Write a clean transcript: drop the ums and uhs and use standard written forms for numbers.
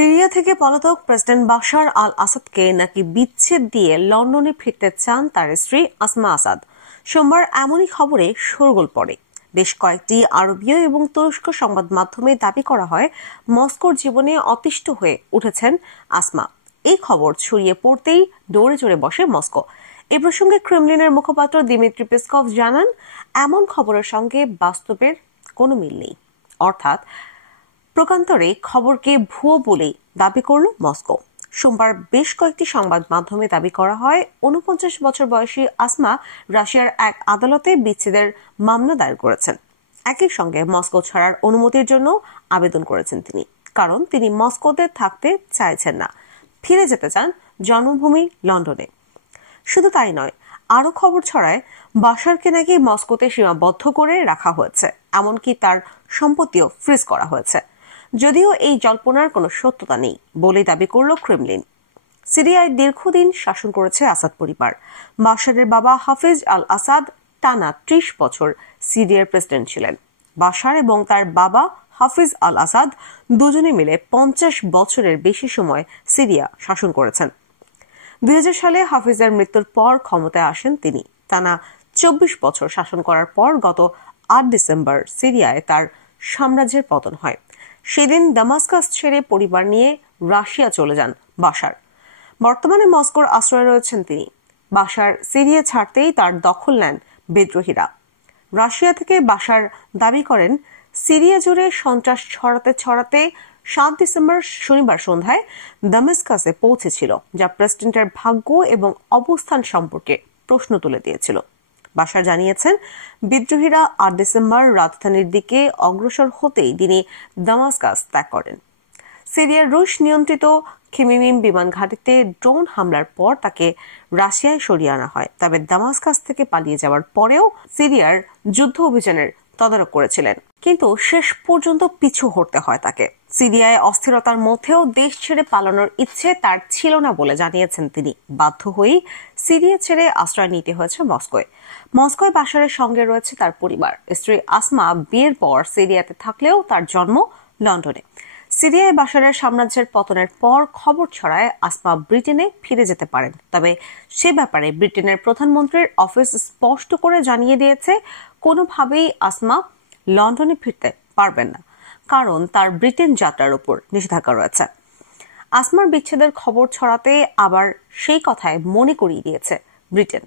Syria থেকে পলাতক president Bashar আল আসাদকে নাকি বিচ্ছেদ দিয়ে লন্ডনে ফিরতে চান তার স্ত্রী আসমা আসাদ। সোমবার এমনই খবরে শোরগোল পড়ে। বেশ কয়েকটি আরবীয় এবং তুরস্ক সংবাদ মাধ্যমে দাবি করা হয় মস্কোর জীবনে অতিষ্ঠ হয়ে উঠেছেন আসমা। এই খবর ছড়িয়ে পড়তেই দৌড়ে চড়ে বসে মস্কো। এ প্রসঙ্গে ক্রেমলিনের মুখপাত্র দিমিত্রি পেসকভ জানান, এমন খবরের সঙ্গে বাস্তবের কোনো মিল নেই। অর্থাৎ প্রকান্তরে খবরকে ভুয়ো বলেই দাবি করল মস্কো। সোমবার বেশ কয়েকটি সংবাদ মাধ্যমে দাবি করা হয় ৪৯ বছর বয়সী আসমা রাশিয়ার এক আদালতে বিচ্ছেদের মামলা দায়ের করেছেন। একই সঙ্গে মস্কো ছাড়ার অনুমতির জন্য আবেদন করেছেন তিনি, কারণ তিনি মস্কোতে থাকতে চাইছেন না, ফিরে যেতে চান জন্মভূমি লন্ডনে। শুধু তাই নয়, আরো খবর ছড়ায় বাশারকে নাকি মস্কোতে সীমাবদ্ধ করে রাখা হয়েছে, এমনকি তার সম্পত্তিও ফ্রিজ করা হয়েছে। যদিও এই জল্পনার কোনো সত্যতা নেই বলে দাবি করল ক্রেমলিন। সিরিয়ায় দীর্ঘদিন শাসন করেছে আসাদ পরিবার। বাশারের বাবা হাফিজ আল আসাদ টানা ৩০ বছর সিরিয়ার প্রেসিডেন্ট ছিলেন। বাশার এবং তার বাবা হাফিজ আল আসাদ দুজনে মিলে ৫০ বছরের বেশি সময় সিরিয়া শাসন করেছেন। ২০০০ সালে হাফিজের মৃত্যুর পর ক্ষমতায় আসেন তিনি। টানা ২৪ বছর শাসন করার পর গত ৮ ডিসেম্বর সিরিয়ায় তার সাম্রাজ্যের পতন হয়। সেদিন দামাস্কাস ছেড়ে পরিবার নিয়ে রাশিয়া চলে যান বাশার। বর্তমানে মস্কোর আশ্রয়ে রয়েছেন তিনি। বাশার সিরিয়া ছাড়তেই তার দখল নেন বিদ্রোহীরা। রাশিয়া থেকে বাশার দাবি করেন, সিরিয়া জুড়ে সন্ত্রাস ছড়াতে ছড়াতে ৭ ডিসেম্বর শনিবার সন্ধ্যায় দামাস্কাসে পৌঁছেছিল, যা প্রেসিডেন্টের ভাগ্য এবং অবস্থান সম্পর্কে প্রশ্ন তুলে দিয়েছিল। বাশার জানিয়েছেন, বিদ্রোহীরা ৮ ডিসেম্বর রাজধানীর দিকে অগ্রসর হতেই তিনি দামাস্কাস ত্যাগ করেন। সিরিয়ার রুশ নিয়ন্ত্রিত খিমিমিম বিমান ঘাঁটিতে ড্রোন হামলার পর তাকে রাশিয়ায় সরিয়ে আনা হয়। তবে দামাস্কাস থেকে পালিয়ে যাওয়ার পরেও সিরিয়ার যুদ্ধ অভিযানের তদারক করেছিলেন, কিন্তু শেষ পর্যন্ত পিছু হটতে হয় তাকে। সিরিয়ায় অস্থিরতার মধ্যেও দেশ ছেড়ে পালানোর ইচ্ছে তার ছিল না বলে জানিয়েছেন তিনি। বাধ্য হয়েই সিরিয়া ছেড়ে আশ্রয় নিতে হয়েছে মস্কোয়। মস্কোয় বাশারের সঙ্গে রয়েছে তার পরিবার। স্ত্রী আসমা বিয়ের পর সিরিয়াতে থাকলেও তার জন্ম লন্ডনে। সিরিয়ায় বাশারের সাম্রাজ্যের পতনের পর খবর ছড়ায় আসমা ব্রিটেনে ফিরে যেতে পারেন। তবে সে ব্যাপারে ব্রিটেনের প্রধানমন্ত্রীর অফিস স্পষ্ট করে জানিয়ে দিয়েছে, কোনোভাবেই আসমা লন্ডনে ফিরতে পারবেন না, কারণ তার ব্রিটেন যাত্রার উপর নিষেধাজ্ঞা রয়েছে। আসমার বিচ্ছেদের খবর ছড়াতে আবার সেই কথায় মনে করিয়ে দিয়েছে ব্রিটেন।